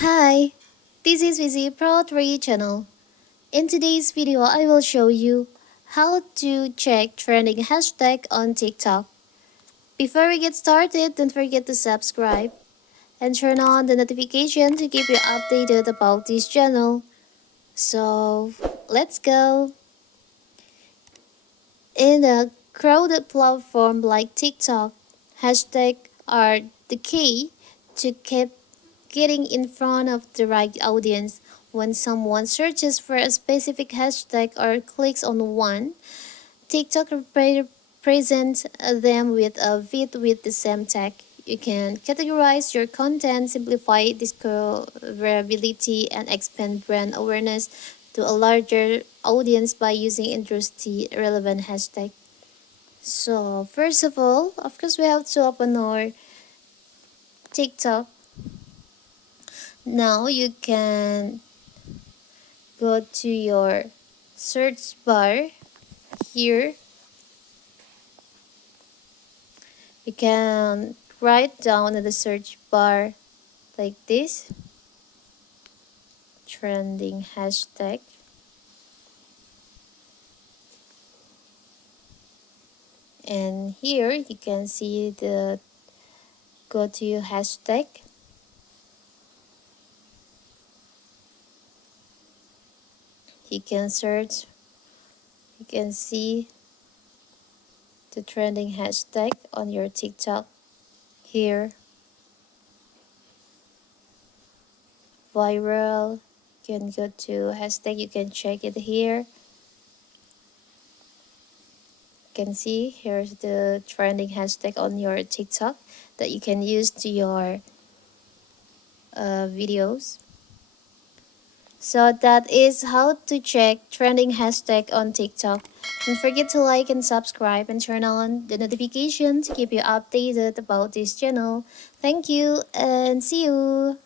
Hi, this is Vizi Pro 3 channel. In today's video, I will show you how to check trending hashtag on TikTok. Before we get started, don't forget to subscribe and turn on the notification to keep you updated about this channel. So, let's go. In a crowded platform like TikTok, hashtags are the key to keep getting in front of the right audience. When someone searches for a specific hashtag or clicks on one, TikTok presents them with a vid with the same tag. You can categorize your content, simplify discoverability, and expand brand awareness to a larger audience by using industry relevant hashtag. So first of all, of course, we have to open our TikTok. Now you can go to your search bar here. You can write down in the search bar like this, trending hashtag. And here you can see the go to hashtag. You can search, you can see the trending hashtag on your TikTok here. Viral, you can go to hashtag, you can check it here. Can see here's the trending hashtag on your TikTok that you can use to your videos. So that is how to check trending hashtag on TikTok. Don't forget to like and subscribe and turn on the notification to keep you updated about this channel. Thank you and see you.